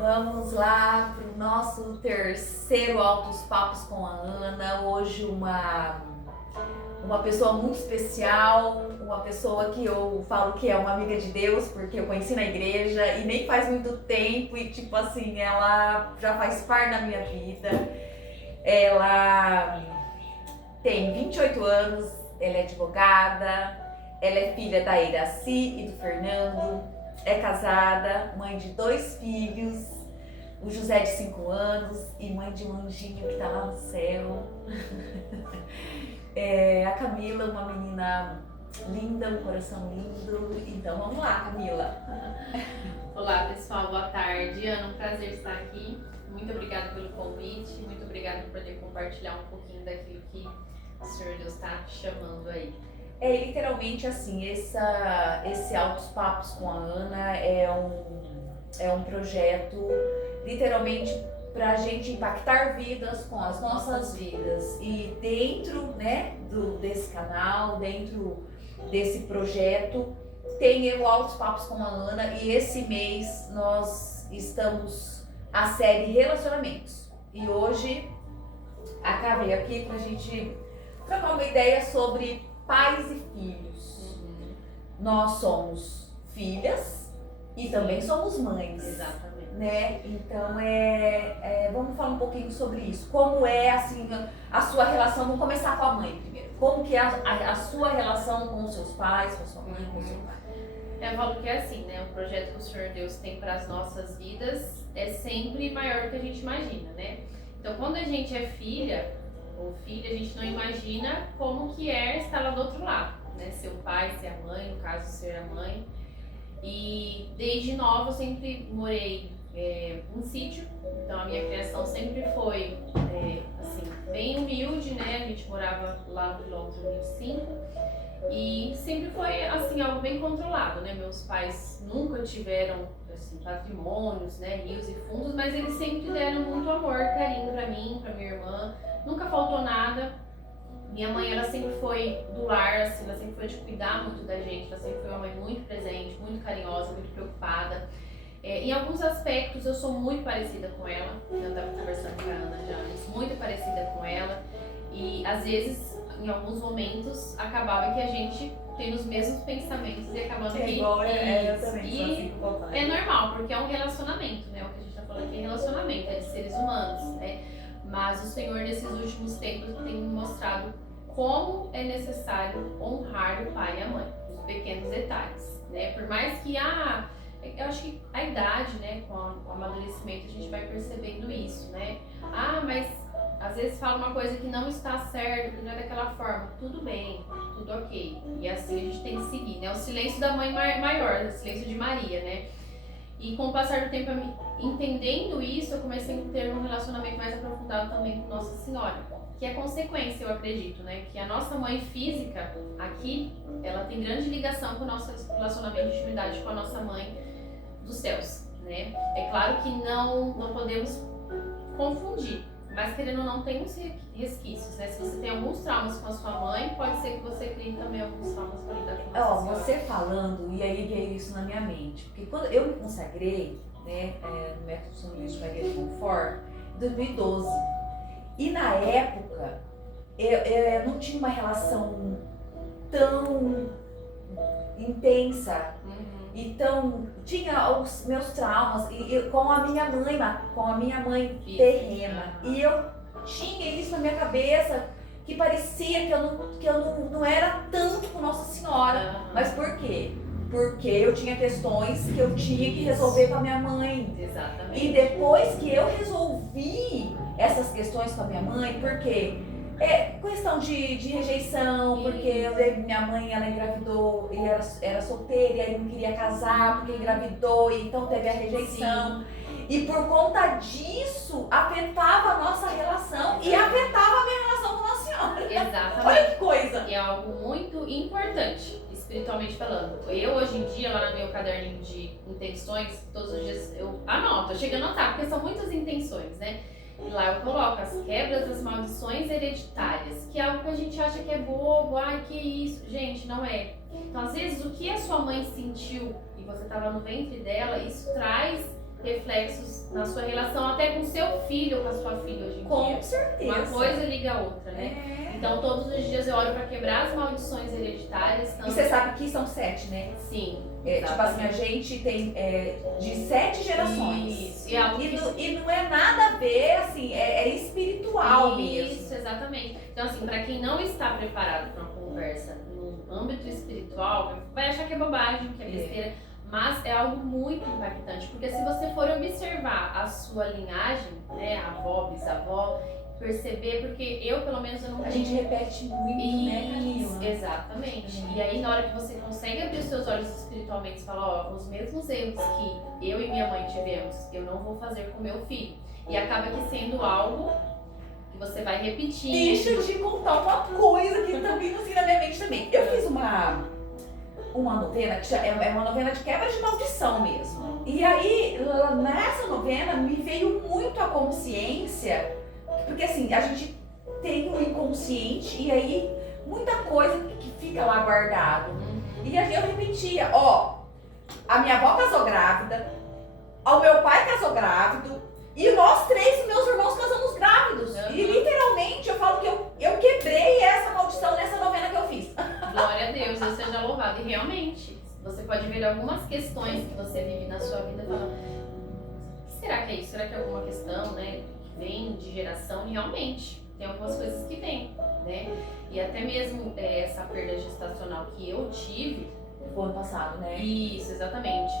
Vamos lá para o nosso terceiro Altos Papos com a Ana. Hoje uma pessoa muito especial, uma pessoa que eu falo que é uma amiga de Deus, porque eu conheci na igreja e nem faz muito tempo e tipo assim, ela já faz parte da minha vida. Ela tem 28 anos, ela é advogada, ela é filha da Iraci e do Fernando, é casada, mãe de 2 filhos, o José de 5 anos e mãe de um anjinho que tá lá no céu. A Camila, uma menina linda, um coração lindo. Então vamos lá, Camila. Olá pessoal, boa tarde. Ana, um prazer estar aqui. Muito obrigada pelo convite, muito obrigada por poder compartilhar um pouquinho daquilo que o Senhor Deus está chamando aí. É literalmente assim, esse Altos Papos com a Ana é um projeto literalmente para a gente impactar vidas com as nossas vidas. E dentro, né, desse canal, dentro desse projeto, tem o Altos Papos com a Ana e esse mês nós estamos a série Relacionamentos. E hoje a Cá veio aqui para a gente trocar uma ideia sobre pais e filhos. Nós somos filhas e também somos mães. Exatamente. Né? Então vamos falar um pouquinho sobre isso. Como é assim a sua relação? Vamos começar com a mãe primeiro. Como que é a sua relação com os seus pais, com a sua mãe, com o seu pai? Eu falo que é assim, né? O projeto que o Senhor Deus tem para as nossas vidas é sempre maior do que a gente imagina, né? Então, quando a gente é filha ou filha, a gente não imagina como que é estar lá do outro lado, né? Ser o pai, ser a mãe, no caso, ser a mãe. E desde nova eu sempre morei em sítio, então a minha criação sempre foi assim, bem humilde, né? A gente morava lá no quilômetro 25 e sempre foi assim, algo bem controlado, né? Meus pais nunca tiveram assim, patrimônios, né, rios e fundos, mas eles sempre deram muito amor, carinho pra mim, pra minha irmã, nunca faltou nada. Minha mãe, ela sempre foi do lar, assim, ela sempre foi de cuidar muito da gente, ela sempre foi uma mãe muito presente, muito carinhosa, muito preocupada. Em alguns aspectos eu sou muito parecida com ela, eu estava conversando com a Ana já antes, muito parecida com ela. E às vezes, em alguns momentos, acabava que a gente tem os mesmos pensamentos e acabando que... Igual, eu também sou assim, é normal, porque é um relacionamento, né? O que a gente tá falando aqui é relacionamento, é de seres humanos, né? Mas o Senhor, nesses últimos tempos, tem me mostrado como é necessário honrar o pai e a mãe, os pequenos detalhes, né? Por mais que eu acho que a idade, né, com o amadurecimento, a gente vai percebendo isso, né? Mas às vezes fala uma coisa que não está certo, que não é daquela forma. Tudo bem, tudo ok. E assim a gente tem que seguir, né? O silêncio da mãe maior, o silêncio de Maria, né? E com o passar do tempo, entendendo isso, eu comecei a ter um relacionamento mais aprofundado também com Nossa Senhora. Que é consequência, eu acredito, né? Que a nossa mãe física, aqui, ela tem grande ligação com o nosso relacionamento de intimidade com a nossa mãe dos céus, né? É claro que não podemos confundir, mas querendo ou não, tem uns resquícios, né? Se você tem alguns traumas com a sua mãe, pode ser que você crie também alguns traumas para lidar com a Nossa Senhora. Você falando, e aí veio isso na minha mente, porque quando eu me consagrei, né, no método São Luís de Maria de Montfort, em 2012, e na época eu não tinha uma relação tão intensa. Então, tinha os meus traumas com a minha mãe terrena. E eu tinha isso na minha cabeça, que parecia que eu não era tanto com Nossa Senhora. Mas por quê? Porque eu tinha questões que eu tinha que resolver com a minha mãe. Exatamente. E depois que eu resolvi essas questões com a minha mãe, porque questão de rejeição, porque eu lembro minha mãe, ela engravidou e era solteira e aí não queria casar porque engravidou e então teve a rejeição. Sim. E por conta disso, afetava a nossa relação e afetava a minha relação com Nossa Senhora. Exatamente. Olha que coisa! E é algo muito importante, espiritualmente falando. Eu, hoje em dia, lá no meu caderninho de intenções, todos os dias eu anoto, eu chego a anotar, porque são muitas intenções, né? E lá eu coloco as quebras das maldições hereditárias, que é algo que a gente acha que é bobo, que isso. Gente, não é. Então, às vezes, o que a sua mãe sentiu e você estava no ventre dela, isso traz reflexos na sua relação até com seu filho ou com a sua filha hoje em dia. Com certeza. Uma coisa liga a outra, né? Então todos os dias eu oro para quebrar as maldições hereditárias. E você sabe que são 7, né? Sim. Tipo assim, a gente tem de 7 gerações. Isso. E não é nada a ver, assim, é espiritual mesmo. Isso, exatamente. Então, assim, para quem não está preparado para uma conversa no âmbito espiritual, vai achar que é bobagem, que é besteira. Mas é algo muito impactante, porque se você for observar a sua linhagem, né, avó, bisavó, perceber, porque eu, pelo menos, eu não... A gente repete muito, né, Camila? Exatamente. E aí, na hora que você consegue abrir os seus olhos espiritualmente e falar, ó, os mesmos erros que eu e minha mãe tivemos, eu não vou fazer com meu filho. E acaba que sendo algo que você vai repetir. Deixa eu te contar uma coisa que também assim na minha mente também. Eu fiz uma novena, que é uma novena de quebra de maldição mesmo. E aí, nessa novena, me veio muito a consciência, porque assim, a gente tem o inconsciente e aí muita coisa que fica lá guardado. E aí eu repetia, ó, a minha avó casou grávida, o meu pai casou grávido, e nós 3, meus irmãos, casamos grávidos. E literalmente eu falo que eu quebrei essa maldição nessa novena que eu fiz. Glória a Deus, Deus seja louvado. E realmente, você pode ver algumas questões que você vive na sua vida e falar, o que será que é isso? Será que é alguma questão, né, que vem de geração? E realmente, tem algumas coisas que vêm, né? E até mesmo essa perda gestacional que eu tive... Foi ano passado, né? Isso, exatamente.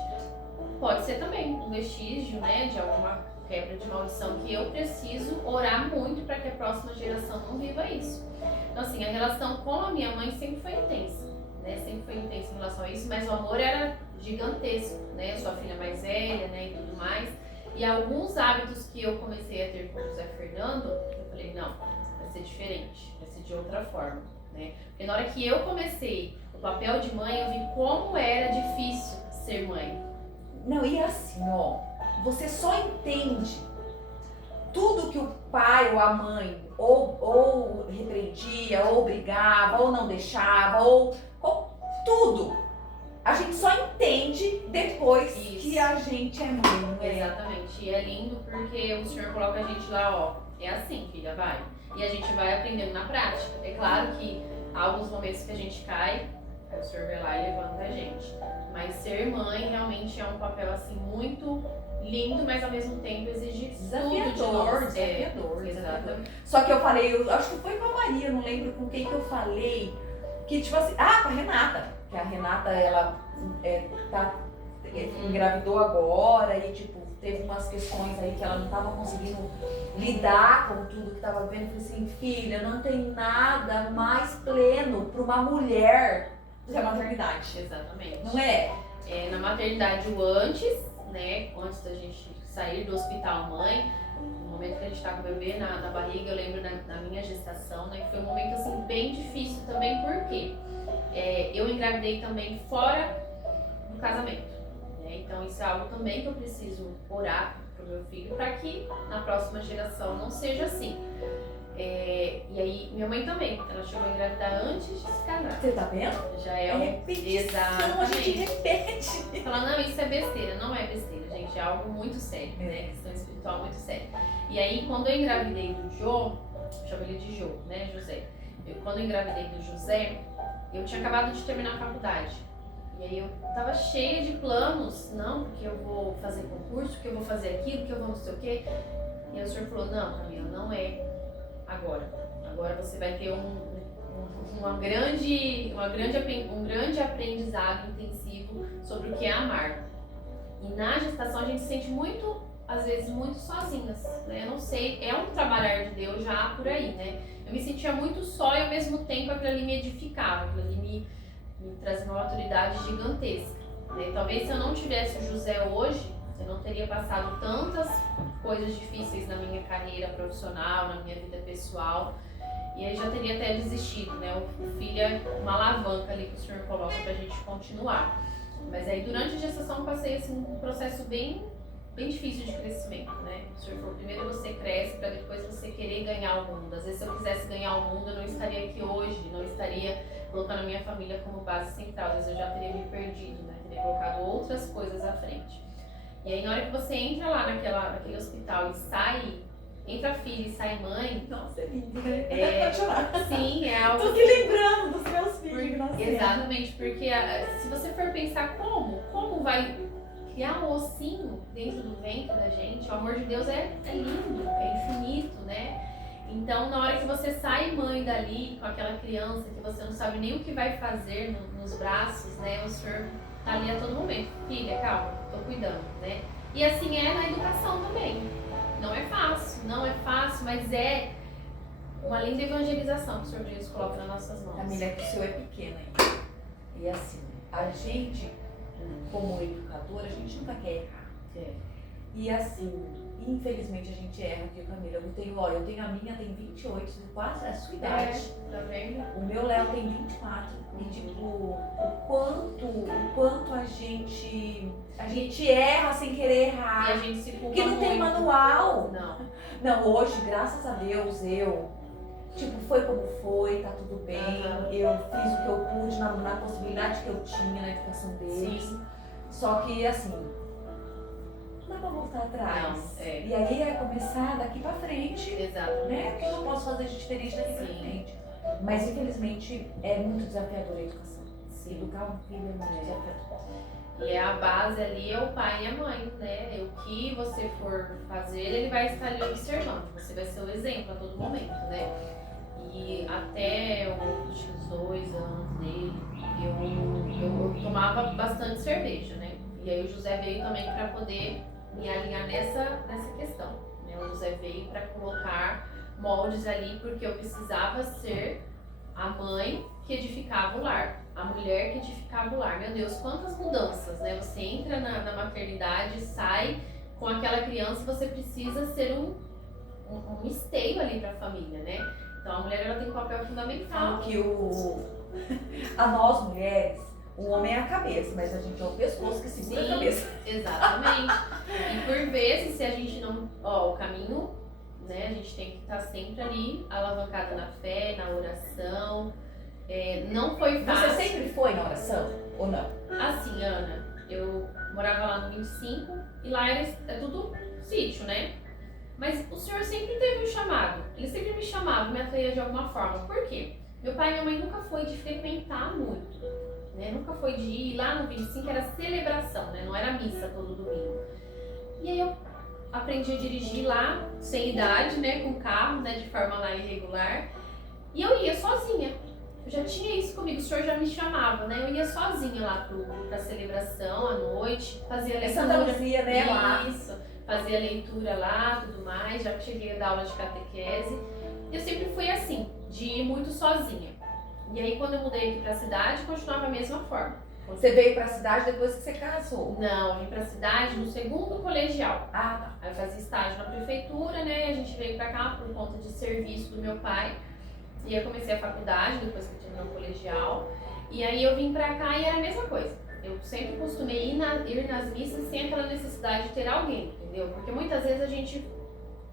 Pode ser também um vestígio, né, de alguma quebra de maldição que eu preciso orar muito para que a próxima geração não viva isso. Então, assim, a relação com a minha mãe sempre foi intensa, né? Sempre foi intensa em relação a isso, mas o amor era gigantesco, né? Sua filha mais velha, né, e tudo mais. E alguns hábitos que eu comecei a ter com o José Fernando, eu falei, não, vai ser diferente, vai ser de outra forma, né? Porque na hora que eu comecei o papel de mãe, eu vi como era difícil ser mãe. Não, e assim, ó, você só entende tudo que o pai ou a mãe ou repreendia, ou brigava, ou não deixava, ou tudo. A gente só entende depois que a gente é mãe, não é? Exatamente. E é lindo porque o Senhor coloca a gente lá, ó, é assim, filha, vai. E a gente vai aprendendo na prática. É claro que há alguns momentos que a gente cai, aí o Senhor vai lá e levanta a gente. Mas ser mãe realmente é um papel assim muito lindo, mas ao mesmo tempo exige tudo de nós. Desafiador. Exatamente. Só que eu falei, eu acho que foi com a Maria, não lembro com quem que eu falei, que tipo assim, com a Renata, que a Renata, ela engravidou agora e tipo, teve umas questões aí que ela não estava conseguindo lidar com tudo que estava vivendo. Eu falei assim, filha, não tem nada mais pleno para uma mulher do que a maternidade. Exatamente. Não é? Na maternidade, o antes, né? Antes da gente sair do hospital mãe, no momento que a gente tá com o bebê na barriga, eu lembro da minha gestação, né? Que foi um momento assim bem difícil também, porque eu engravidei também fora do casamento. Então isso é algo também que eu preciso orar pro meu filho para que na próxima geração não seja assim. E aí minha mãe também, ela chegou a engravidar antes de se casar. Você tá vendo? Já é repetição, a gente repete. Falar, não, isso é besteira. Não é besteira, gente, é algo muito sério, né? Questão espiritual muito séria. E aí quando eu engravidei do Jô, chamo ele de Jô, né, José? Quando eu engravidei do José, eu tinha acabado de terminar a faculdade. E aí eu tava cheia de planos, não, porque eu vou fazer concurso, porque eu vou fazer aquilo, porque eu vou não sei o quê. E aí o senhor falou, não, Camila, não é agora. Agora você vai ter um grande aprendizado intensivo sobre o que é amar. E na gestação a gente se sente muito, às vezes, muito sozinhas, né? Eu não sei, é um trabalhar de Deus já por aí, né? Eu me sentia muito só e ao mesmo tempo aquilo ali me edificava, aquilo ali me trazia uma maturidade gigantesca, né? Talvez se eu não tivesse o José hoje, eu não teria passado tantas coisas difíceis na minha carreira profissional, na minha vida pessoal, e aí já teria até desistido, né? O filho é uma alavanca ali que o Senhor coloca pra gente continuar. Mas aí durante a gestação eu passei assim, um processo bem difícil de crescimento, né? O Senhor falou, primeiro você cresce para depois você querer ganhar o mundo. Às vezes se eu quisesse ganhar o mundo, eu não estaria aqui hoje, não estaria colocando a minha família como base central. Às vezes eu já teria me perdido, né? Teria colocado outras coisas à frente. E aí na hora que você entra lá naquele hospital e sai, entra a filha e sai mãe. Nossa, é lindo, né? É, chorar. sim, é algo. Tô aqui lembrando dos meus filhos que nasceram. Exatamente, porque se você for pensar como vai criar um ossinho dentro do ventre da gente, o amor de Deus é lindo, é infinito, né? Então, na hora que você sai mãe dali com aquela criança que você não sabe nem o que vai fazer nos braços, né? O Senhor tá ali a todo momento. Filha, calma, tô cuidando, né? E assim é na educação também. Não é fácil, mas é uma linda evangelização que o Senhor Deus coloca nas nossas mãos. Camila, é que o seu é pequeno ainda. E assim, a gente, como educadora, a gente nunca quer errar. E assim, infelizmente a gente erra, viu, Camila? Eu tenho a minha tem 28, quase a sua idade. Tá vendo? O meu Léo tem 24. E tipo, o quanto a gente erra sem querer errar. E a gente se culpa Porque não tem muito. manual. Não. Não, hoje, graças a Deus, foi como foi, tá tudo bem. Eu fiz o que eu pude na possibilidade que eu tinha na educação deles. Sim. Só que, assim, não dá pra voltar atrás. Não, é. E aí é começar daqui pra frente, Exatamente. né? Porque eu não posso fazer de diferente daqui pra Sim. frente. Mas, infelizmente, é muito desafiador a educação. Sim. Educar um filho é muito desafiador. E a base ali é o pai e a mãe, né? O que você for fazer, ele vai estar ali observando. Você vai ser o exemplo a todo momento, né? E até os 2 anos dele, eu tomava bastante cerveja, né? E aí o José veio também para poder me alinhar nessa questão, né? O José veio para colocar moldes ali, porque eu precisava ser a mãe que edificava o lar, a mulher que edificava o lar. Meu Deus, quantas mudanças, né? Você entra na maternidade, sai com aquela criança, você precisa ser um esteio ali para a família, né? Então a mulher ela tem um papel fundamental. Que a nós mulheres, o homem é a cabeça, mas a gente é o pescoço que segura a cabeça. Exatamente. E por vezes, se a gente não. O caminho, né? A gente tem que estar sempre ali, alavancada na fé, na oração. Não foi fácil. Você sempre foi na oração ou não? Assim, Ana, eu morava lá no 25 e lá é tudo sítio, né? Mas o Senhor sempre teve um chamado. Ele sempre me chamava, me atraía de alguma forma. Por quê? Meu pai e minha mãe nunca foi de frequentar muito, né? Nunca foi de ir lá no 25, era celebração, né? Não era missa todo domingo. E aí eu aprendi a dirigir lá, sem idade, né? Com carro, né? De forma lá irregular. E eu ia sozinha. Eu já tinha isso comigo, o Senhor já me chamava, né? Eu ia sozinha lá pra celebração à noite, fazia leitura. Santa Luzia, né? Lá. Isso, fazia leitura lá, tudo mais, já cheguei a dar aula de catequese. Eu sempre fui assim, de ir muito sozinha. E aí quando eu mudei aqui pra cidade, continuava a mesma forma. Você veio pra cidade depois que você casou? Não, eu vim pra cidade no segundo colegial. Ah, tá. Aí eu fazia estágio na prefeitura, né? A gente veio pra cá por conta de serviço do meu pai. E eu comecei a faculdade, depois que eu terminou o colegial. E aí eu vim pra cá e era a mesma coisa. Eu sempre costumei ir nas missas sem aquela necessidade de ter alguém, entendeu? Porque muitas vezes a gente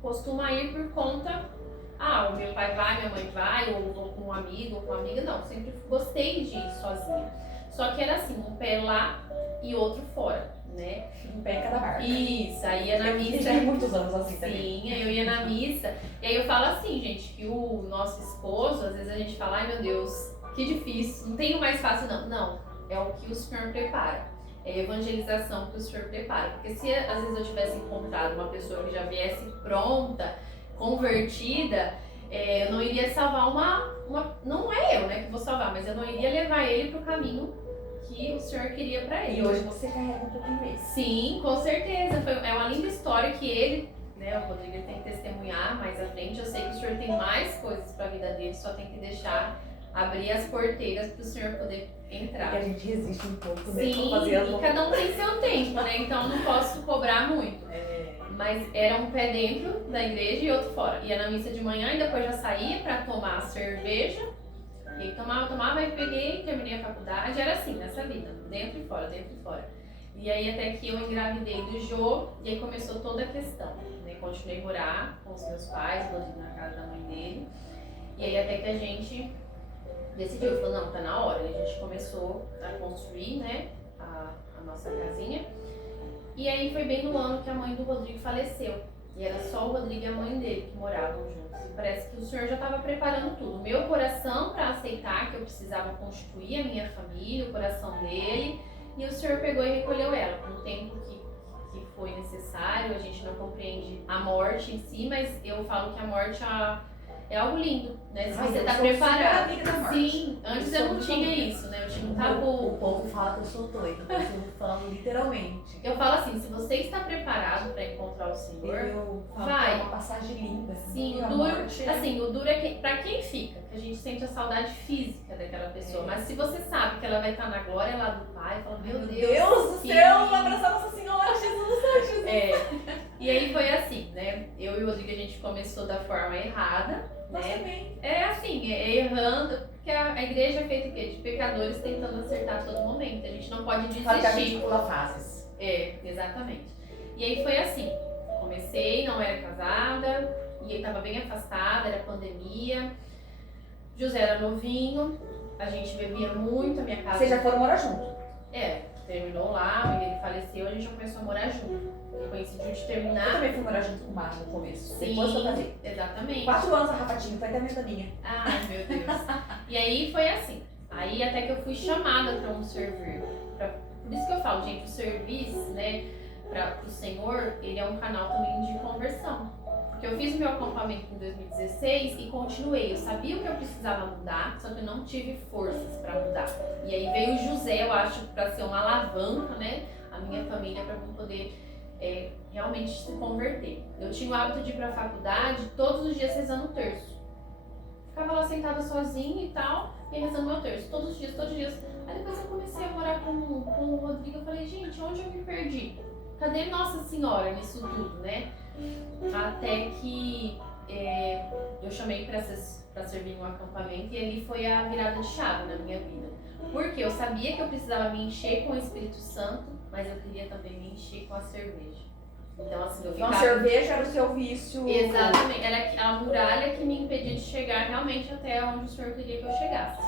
costuma ir por conta... o meu pai vai, minha mãe vai, ou vou com um amigo ou com uma amiga. Não, sempre gostei de ir sozinha. Só que era assim, um pé lá e outro fora, né? Um pé em cada barco. Isso, aí ia na missa. Tem muitos anos assim também. Sim, aí eu ia na missa. E aí eu falo assim, gente, que o nosso esposo, às vezes a gente fala, ai meu Deus, que difícil, não tem o mais fácil não. Não, é o que o Senhor prepara. É a evangelização que o Senhor prepara. Porque se às vezes eu tivesse encontrado uma pessoa que já viesse pronta, convertida, eu não iria salvar não é eu, né, que vou salvar, mas eu não iria levar ele pro caminho que o Senhor queria pra ele. E hoje você carrega um pouquinho mesmo. Sim, com certeza. É uma linda história que ele, né, o Rodrigo tem que testemunhar mais à frente. Eu sei que o Senhor tem mais coisas pra vida dele, só tem que deixar abrir as porteiras pro Senhor poder entrar. Porque a gente resiste um pouco, né? Sim, e cada um tem seu tempo, né? Então não posso cobrar muito. Mas era um pé dentro da igreja e outro fora. Ia na missa de manhã e depois já saía pra tomar a cerveja. E aí tomava, aí peguei, terminei a faculdade. Era assim, nessa vida, dentro e fora, dentro e fora. E aí até que eu engravidei do Jô, e aí começou toda a questão, né? Continuei a morar com os meus pais, na casa da mãe dele. E aí até que a gente decidiu, falou, não, tá na hora. E a gente começou a construir, né, a nossa casinha. E aí foi bem no ano que a mãe do Rodrigo faleceu. E era só o Rodrigo e a mãe dele que moravam juntos. E parece que o Senhor já estava preparando tudo. O meu coração para aceitar que eu precisava constituir a minha família, o coração dele. E o Senhor pegou e recolheu ela por um tempo que foi necessário. A gente não compreende a morte em si, mas eu falo que a morte é algo lindo, né? Se você tá preparado. Sim, antes eu não tinha isso, né? Eu tinha um tabu. O povo fala que eu sou doida, mas eu tô falando literalmente. Eu falo assim, se você está preparado para encontrar o Senhor, vai. É uma passagem linda. Sim, o duro, assim, o duro é que, pra quem fica, que a gente sente a saudade física daquela pessoa. Mas se você sabe que ela vai estar na glória lá do Pai, fala, meu Deus do céu, vai abraçar Nossa Senhora, Jesus. E aí foi assim, né? Eu e o Rodrigo, a gente começou da forma errada. Nós também. É assim, errando, porque a igreja é feita de pecadores tentando acertar a todo momento. A gente não pode Fala que a gente desistir. pula fases. Exatamente. E aí foi assim, comecei, não era casada, e eu tava bem afastada, era pandemia. José era novinho, a gente bebia muito, a minha casa... Vocês já foram morar junto? Terminou lá, a mãe dele faleceu, a gente já começou a morar junto. Coincidiu de terminar. Eu também fui morar junto com o Marcos no começo. Sim, depois que eu casei. Exatamente. 4 anos a Rapatinho, foi até a minha. Ai, meu Deus. E aí foi assim. Aí até que eu fui chamada para um servir. Por isso que eu falo, gente, o serviço, né, para o Senhor, ele é um canal também de conversão. Porque eu fiz o meu acampamento em 2016 e continuei. Eu sabia o que eu precisava mudar, só que eu não tive forças para mudar. E aí veio o José, eu acho, para ser uma alavanca, né, a minha família, para eu poder realmente se converter. Eu tinha o hábito de ir para a faculdade todos os dias rezando o terço. Ficava lá sentada sozinha e tal, e rezando meu terço, todos os dias. Aí depois eu comecei a morar com o Rodrigo, eu falei, gente, onde eu me perdi? Cadê Nossa Senhora nisso tudo, né? Até que eu chamei para servir no acampamento e ali foi a virada de chave na minha vida. Porque eu sabia que eu precisava me encher com o Espírito Santo, mas eu queria também me encher com a cerveja. Então, assim, eu ficava... Então, a cerveja era o seu vício. Exatamente. Era a muralha que me impedia de chegar realmente até onde o Senhor queria que eu chegasse.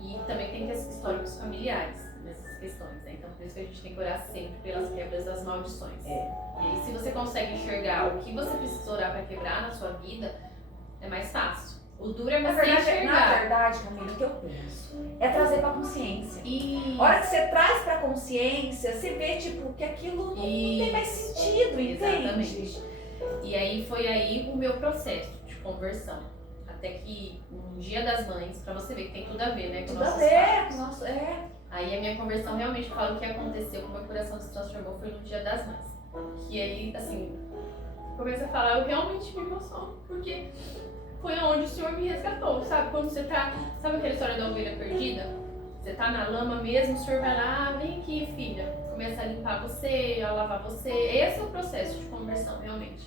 E também tem que ter históricos familiares nessas questões, né? Então, por isso que a gente tem que orar sempre pelas quebras das maldições. E aí, se você consegue enxergar o que você precisa orar para quebrar na sua vida, é mais fácil. O duro é você enxergar. Na verdade, Camila, o que eu penso é trazer pra consciência. E a hora que você traz pra consciência, você vê, tipo, que aquilo não tem mais sentido, entende? Exatamente. E aí foi aí o meu processo de conversão. Até que no Dia das Mães, pra você ver que tem tudo a ver, né? Com Tudo a nossos ver, fatos. Aí a minha conversão realmente, eu falo, o que aconteceu, como meu coração se transformou foi no Dia das Mães. Que aí, assim, comecei a falar, eu realmente me emociono, porque foi onde o Senhor me resgatou, sabe? Quando você tá, sabe aquela história da ovelha perdida? Você tá na lama mesmo, o Senhor vai lá, vem aqui, filha. Começa a limpar você, a lavar você. Esse é o processo de conversão, realmente.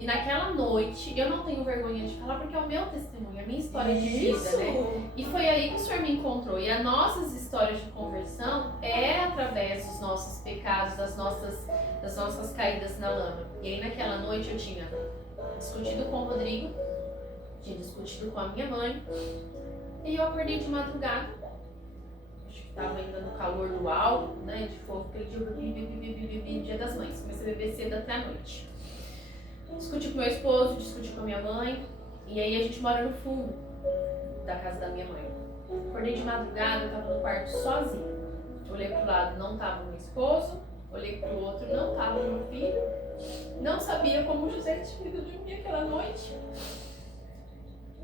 E naquela noite, eu não tenho vergonha de falar, porque é o meu testemunho, a minha história de vida, né? E foi aí que o Senhor me encontrou. E as nossas histórias de conversão é através dos nossos pecados, das nossas caídas na lama. E aí naquela noite eu tinha discutido com o Rodrigo, tinha discutido com a minha mãe, e eu acordei de madrugada, acho que estava ainda no calor do álcool, né, de fogo, aquele dia eu bebi Dia das Mães, comecei a beber cedo até a noite. Discuti com meu esposo, discuti com a minha mãe, e aí a gente mora no fundo da casa da minha mãe. Acordei de madrugada, eu estava no quarto sozinha, olhei pro lado, não estava meu esposo, olhei pro outro, não estava meu filho, não sabia como o José tinha ido dormir aquela noite.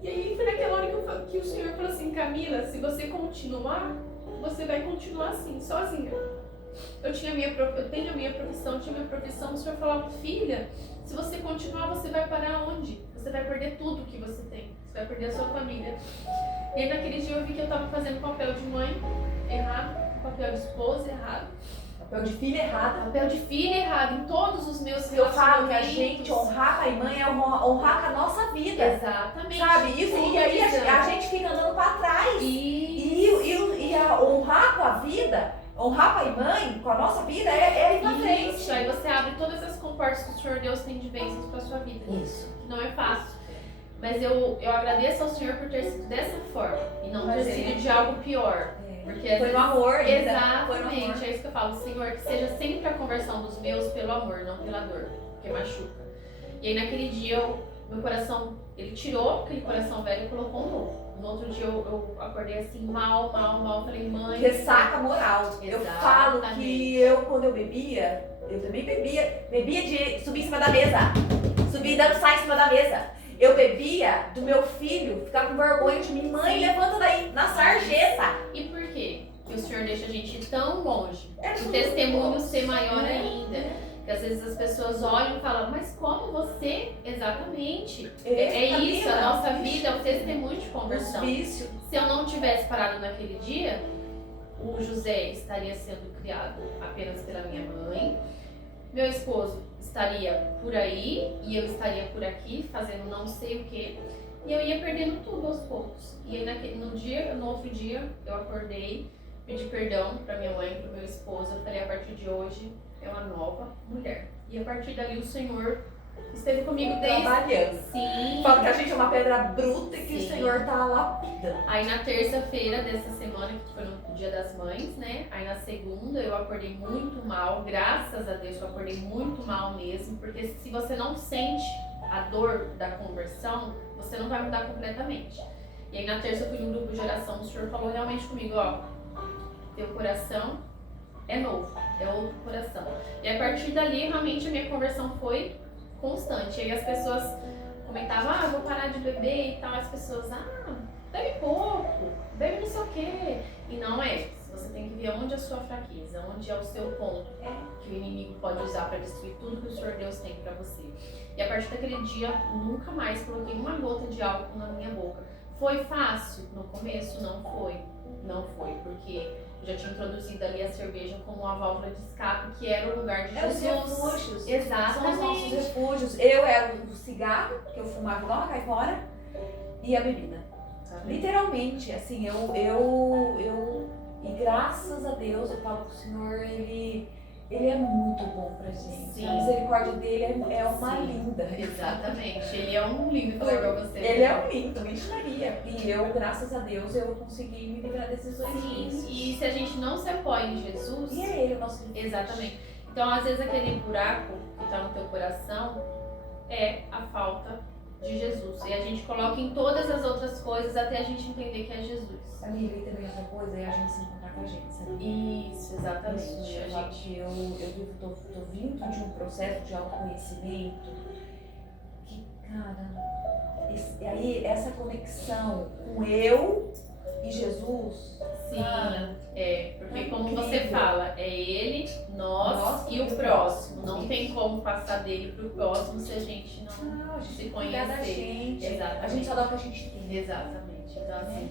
E aí foi naquela hora que o Senhor falou assim, Camila, se você continuar, você vai continuar assim, sozinha. Eu tenho a minha profissão, o Senhor falava, filha, se você continuar, você vai parar onde? Você vai perder tudo que você tem, você vai perder a sua família. E aí naquele dia eu vi que eu estava fazendo papel de mãe errado, papel de esposa errado. Papel de filha errado. Papel de filha errado em todos os meus relacionamentos. Eu falo que a gente honrar pai e mãe é honrar com a nossa vida. Exatamente. Sabe? Isso, e aí a gente fica andando pra trás. E a honrar com a vida, honrar pai e mãe com a nossa vida é ir pra frente. Aí você abre todas as comportas que o Senhor Deus tem de bênçãos pra sua vida. Isso. Que não é fácil. Mas eu agradeço ao Senhor por ter sido dessa forma e não ter sido de algo pior. Porque às Foi vezes- no amor, ainda. Foi no Exatamente, amor. é isso que eu falo, Senhor, que seja sempre a conversão dos meus pelo amor, não pela dor, porque machuca. E aí naquele dia, meu coração, ele tirou aquele coração velho e colocou um novo. No outro dia eu acordei assim, mal, falei, mãe... Ressaca moral. Eu falo que eu, quando eu bebia, eu também bebia de subir em cima da mesa, subir e dançar em cima da mesa. Eu bebia do meu filho, ficava com vergonha de mim, mãe, levanta daí, na sarjeta. E por quê que o Senhor deixa a gente ir tão longe? É O tudo testemunho bom. ser maior ainda. Que às vezes as pessoas olham e falam, mas como você? Exatamente. É isso, a nossa vida é um testemunho de conversão. Vício. Se eu não tivesse parado naquele dia, o José estaria sendo criado apenas pela minha mãe, meu esposo estaria por aí e eu estaria por aqui fazendo não sei o que, e eu ia perdendo tudo aos poucos. E aí no outro dia, eu acordei, pedi perdão para minha mãe, para meu esposo, eu falei, a partir de hoje é uma nova mulher. E a partir dali o Senhor esteve comigo desde... Trabalhando. Sim. Fala que a gente é uma pedra bruta e que Sim. o Senhor tá lapidando. Aí na terça-feira dessa semana, que foi no Dia das Mães, né? Aí na segunda eu acordei muito mal, graças a Deus eu acordei muito mal mesmo, porque se você não sente a dor da conversão, você não vai mudar completamente. E aí na terça eu fui num grupo de oração, o Senhor falou realmente comigo, ó, teu coração é novo, é outro coração. E a partir dali, realmente a minha conversão foi constante. E aí as pessoas comentavam, ah, vou parar de beber e tal. As pessoas, bebe pouco, bebe não sei o quê. E não é. Você tem que ver onde é a sua fraqueza, onde é o seu ponto que o inimigo pode usar para destruir tudo que o Senhor Deus tem para você. E a partir daquele dia, nunca mais coloquei uma gota de álcool na minha boca. Foi fácil? No começo, não foi. Não foi, porque já tinha introduzido ali a cerveja como uma válvula de escape, que era o lugar de É os Jesus. refúgios. Exatamente. São os nossos refúgios. Eu era o cigarro, que eu fumava igual uma caipora, e a bebida. Literalmente, assim, e graças a Deus, eu falo que o Senhor, ele é muito bom pra gente. Sim. A misericórdia dele é uma Sim. linda. Exatamente. Ele é um lindo falar pra você. Ele é um lindo, missionaria. E eu, graças a Deus, eu consegui me livrar desses dois Sim. vícios. E se a gente não se apoia em Jesus... E é ele o nosso refúgio. Exatamente. Então, às vezes, aquele buraco que tá no teu coração é a falta de Jesus. E a gente coloca em todas as outras coisas até a gente entender que é Jesus. Amiga, e também outra coisa é a gente se encontrar com a gente, sabe? Isso, exatamente. Isso, A gente... eu tô vindo de um processo de autoconhecimento que, cara, aí essa conexão com eu e Jesus, Sim, cara, porque é como incrível. você fala, é ele, nós e o próximo. Não tem como passar dele pro próximo se a gente não a gente se tem que cuidar da conhecer. gente. Exatamente. A gente só dá o que a gente tem. Exatamente. Então, assim,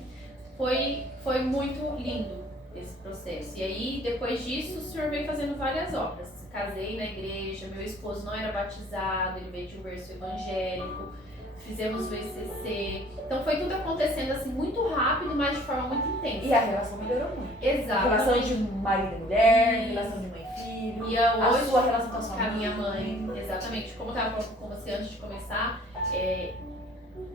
foi muito lindo esse processo. E aí, depois disso, o Senhor veio fazendo várias obras. Casei na igreja, meu esposo não era batizado, ele veio de um berço evangélico, fizemos o ECC. Então, foi tudo acontecendo assim muito rápido, mas de forma muito intensa. E a relação melhorou muito. Exatamente. Relação de marido e mulher, Isso. relação de mãe e filho. E A hoje, sua relação com a sua com a minha mãe, exatamente. Como eu estava falando com você antes de começar,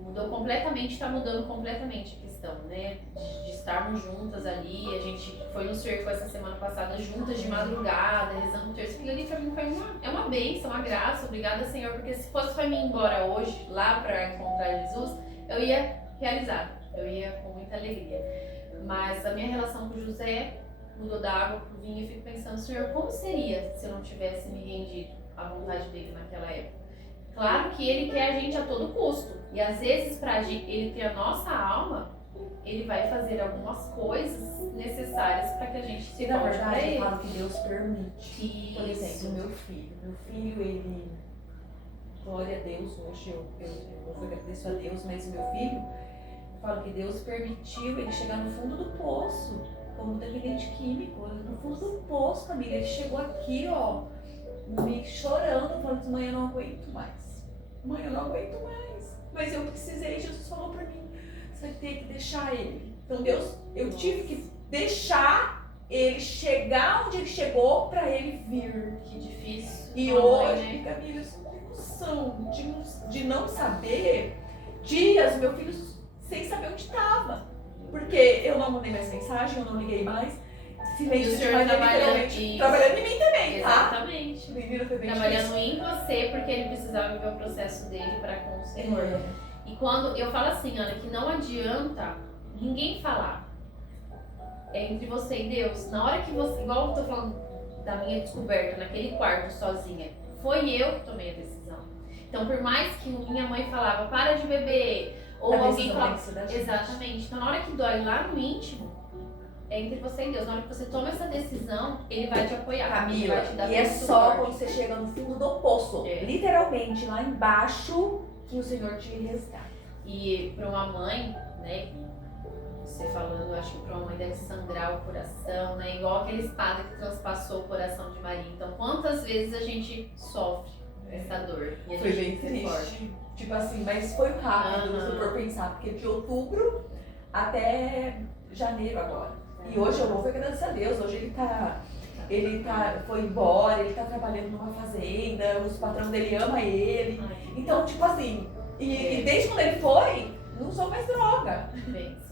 mudou completamente, está mudando completamente a questão, né? De estarmos juntas ali. A gente foi no cerco essa semana passada juntas de madrugada, rezando o terço. Aquilo ali pra mim foi uma bênção, uma graça. Obrigada, Senhor, porque se fosse pra mim ir embora hoje, lá pra encontrar Jesus, eu ia realizada. Eu ia com muita alegria. Mas a minha relação com o José mudou da água pro vinho e eu fico pensando, Senhor, como seria se eu não tivesse me rendido à vontade dele naquela época? Claro que ele quer a gente a todo custo. E às vezes, para ele ter a nossa alma, ele vai fazer algumas coisas necessárias para que a gente se E na volte para verdade, eu ele. falo que Deus permite. Por Isso. exemplo, meu filho, ele, glória a Deus, hoje eu agradeço a Deus, mas o meu filho, eu falo que Deus permitiu ele chegar no fundo do poço, como dependente químico, no fundo do poço, família. Ele chegou aqui, ó, me chorando, falando, mãe, eu não aguento mais. Mãe, eu não aguento mais. Mas eu precisei, Jesus falou pra mim, você vai ter que deixar ele. Então Deus, eu tive que deixar ele chegar onde ele chegou pra ele vir. Que difícil. E Uma mãe, hoje, né? Camila, eu só tenho noção de não saber dias, meu filho sem saber onde estava. porque eu não mandei mais mensagem, eu não liguei mais. E o Silêncio senhor demais, trabalhando, trabalhando em mim também, tá? exatamente. Menina, foi bem Trabalhando em você, porque ele precisava viver o processo dele para com o Senhor. difícil. E quando eu falo assim, Ana, que não adianta ninguém falar. É entre você e Deus. Na hora que você, igual eu tô falando da minha descoberta naquele quarto sozinha, foi eu que tomei a decisão. Então, por mais que minha mãe falava, para de beber, ou alguém falava. Exatamente. Então, na hora que dói lá no íntimo, é entre você e Deus. Na hora que você toma essa decisão, ele vai te apoiar. Ele Camila, vai te dar e é todo só suporte. quando você chega no fundo do poço, É. literalmente lá embaixo, que o Senhor te resgata. E para uma mãe, né? Você falando, eu acho que para uma mãe deve sangrar o coração, né? Igual aquela espada que transpassou o coração de Maria. Então, quantas vezes a gente sofre essa dor? E a Foi gente bem se recorda. triste. Tipo assim, mas foi rápido, se for pensar, porque de outubro até janeiro agora. E hoje eu louvo e agradeço a Deus. Hoje foi embora, ele tá trabalhando numa fazenda, os patrões dele amam ele. Ai, Então, tipo assim, e desde quando ele foi, não usou mais droga. que bênção.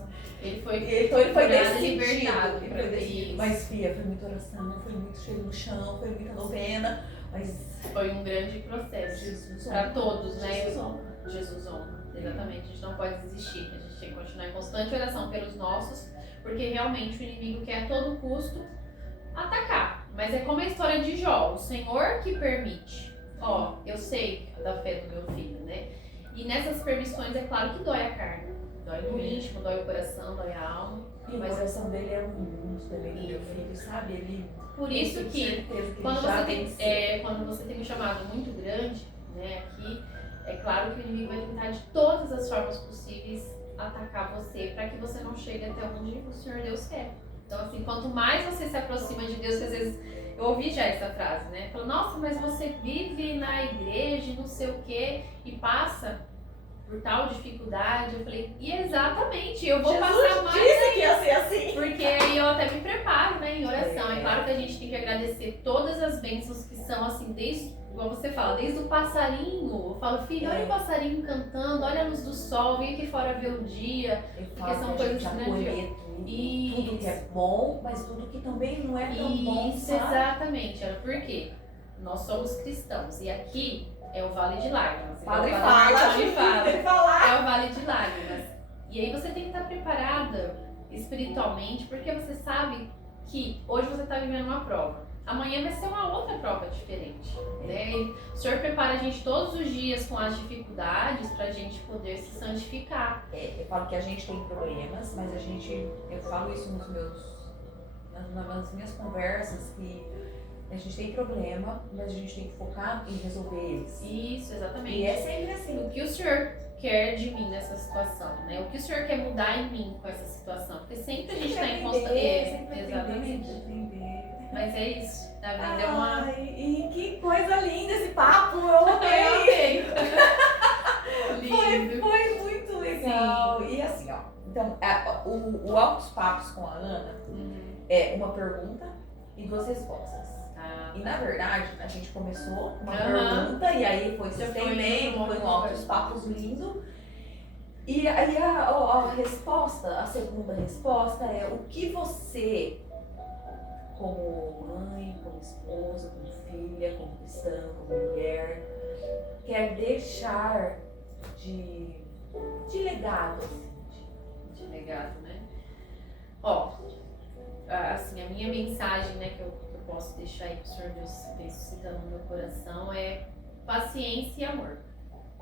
Ele foi Então ele foi curado, decidido. libertado Ele pra foi ter decidido. isso. Mas, Fia, foi muita oração, foi muito cheiro no chão, foi muita novena. Mas Foi um grande processo Jesus para honra. todos, né? Jesus honra. Jesus honra, exatamente. A gente não pode desistir, a gente tem que continuar em constante oração pelos nossos, porque realmente o inimigo quer a todo custo atacar. Mas é como a história de Jó, o Senhor que permite. Ó, eu sei da fé do meu filho, né? E nessas permissões é claro que dói a carne, dói no íntimo, dói o coração, dói a alma. E o coração dele é muito também do meu filho, sabe? Ele Por isso tenho que certeza que quando ele já você, venceu. quando você tem um chamado muito grande, né, aqui, é claro que o inimigo vai tentar de todas as formas possíveis atacar você para que você não chegue até onde o Senhor Deus quer. Então, assim, quanto mais você se aproxima de Deus, que às vezes eu ouvi já essa frase, né? Fala, nossa, mas você vive na igreja, não sei o quê, e passa por tal dificuldade. Eu falei, e exatamente, eu vou passar mais. Disse que ia ser assim. Porque aí eu até me preparo, né, em oração. É claro que a gente tem que agradecer todas as bênçãos que são assim, desde, igual você fala, desde o passarinho. Eu falo, filho, olha o passarinho cantando, olha a luz do sol, vem aqui fora ver o dia. Porque são coisas grandiosas. Tudo que é bom, mas tudo que também não é tão bom, Isso, sabe? exatamente. Por quê? Nós somos cristãos e aqui é o Vale de Lágrimas. Padre Igual fala, Marconi fala. ele falar. É o Vale de Lágrimas. E aí você tem que estar preparada espiritualmente, porque você sabe que hoje você está vivendo uma prova. Amanhã vai ser uma outra prova diferente. Né? E o Senhor prepara a gente todos os dias com as dificuldades para a gente poder se santificar. Eu falo que a gente tem problemas, mas eu falo isso nas minhas conversas, que a gente tem problema, mas a gente tem que focar em resolver eles. Isso, exatamente. E é sempre assim. O que o Senhor quer de mim nessa situação, né? O que o Senhor quer mudar em mim com essa situação? Porque sempre a gente está em constante. Exatamente. Mas é isso. A vida é uma. Ai, e que coisa linda esse papo, eu amei. Lindo. Foi muito legal. E assim, ó, então, o Altos Papos com a Ana é uma pergunta e 2 respostas. Ah, E na verdade, a gente começou com uma Aham. pergunta e aí foi se Você foi estendendo, indo, foi um foi. Altos Papos lindo. E aí a resposta, a segunda resposta é o que você, como mãe, como esposa, como filha, como cristã, como mulher, quer deixar de legado, assim, de legado, né? Ó, assim, a minha mensagem, né, que eu posso deixar aí pro Senhor Deus suscitando no meu coração é paciência e amor.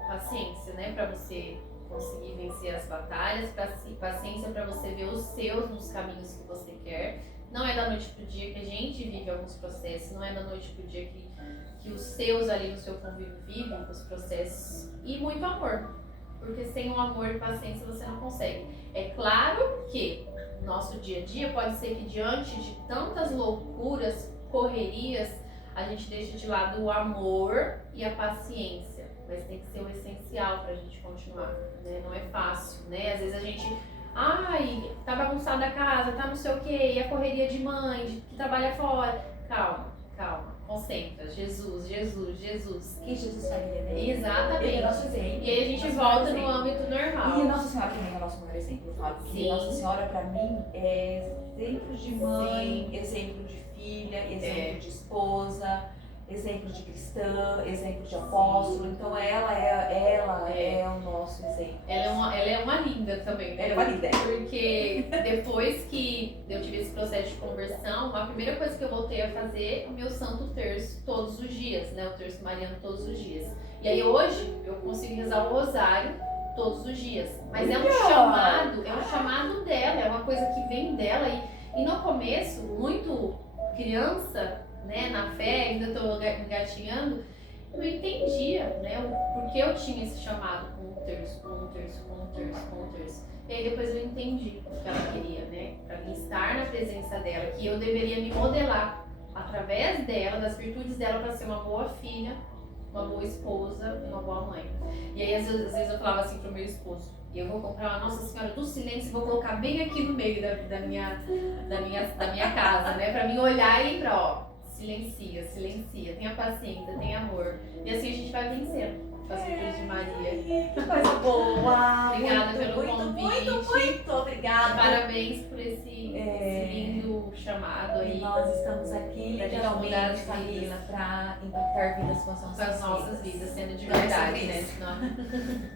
Paciência, né, pra você conseguir vencer as batalhas, paciência para você ver os seus nos caminhos que você quer. Não é da noite pro dia que a gente vive alguns processos, não é da noite pro dia que os seus ali no seu convívio vivem os processos. E muito amor, porque sem o amor e paciência você não consegue. É claro que nosso dia a dia pode ser que diante de tantas loucuras, correrias, a gente deixa de lado o amor e a paciência. Mas tem que ser o essencial pra gente continuar, né? Não é fácil, né? Às vezes a gente, tá bagunçada a casa, tá não sei o quê, e a correria de mãe, que trabalha fora. Calma, calma. concentra. Jesus, Jesus, Jesus. Que Jesus família, né? Exatamente. Ele é nosso exemplo. E aí a gente nosso volta maior no exemplo. âmbito normal. E a Nossa Senhora também é o nosso maior exemplo, eu falo. Porque Sim. Nossa Senhora, pra mim, é exemplo de mãe, exemplo de filha, exemplo de esposa, exemplo de cristã, exemplo de apóstolo. Então ela é o nosso exemplo. Ela é uma linda também, né? Ela é uma linda. Porque depois que eu tive esse processo de conversão, a primeira coisa que eu voltei a fazer é o meu Santo Terço todos os dias, né? O Terço Mariano todos os dias. E aí hoje eu consigo rezar o Rosário todos os dias. Mas é um chamado dela, é uma coisa que vem dela. E no começo, muito criança, né, na fé, ainda tô engatinhando, eu não entendia, né, o porquê eu tinha esse chamado com um terço, com um terço, com um terço, com um terço. E aí depois eu entendi o que ela queria, né, pra mim estar na presença dela, que eu deveria me modelar através dela, das virtudes dela, para ser uma boa filha, uma boa esposa, uma boa mãe. E aí às vezes eu falava assim pro meu esposo: eu vou comprar uma Nossa Senhora do Silêncio e vou colocar bem aqui no meio da minha casa, né, pra mim olhar e lembrar, ó, silencia, silencia, tenha paciência, tenha amor. E assim a gente vai vencendo com as virtudes de Maria. Que coisa boa! Obrigada muito, pelo muito, convite. muito obrigada. Parabéns por esse lindo chamado E aí. nós estamos aqui Pra gente literalmente, mudar as Camila, vidas. para impactar vidas com as Com as nossas vidas, sendo de Não é verdade, sobre né? isso. Senão-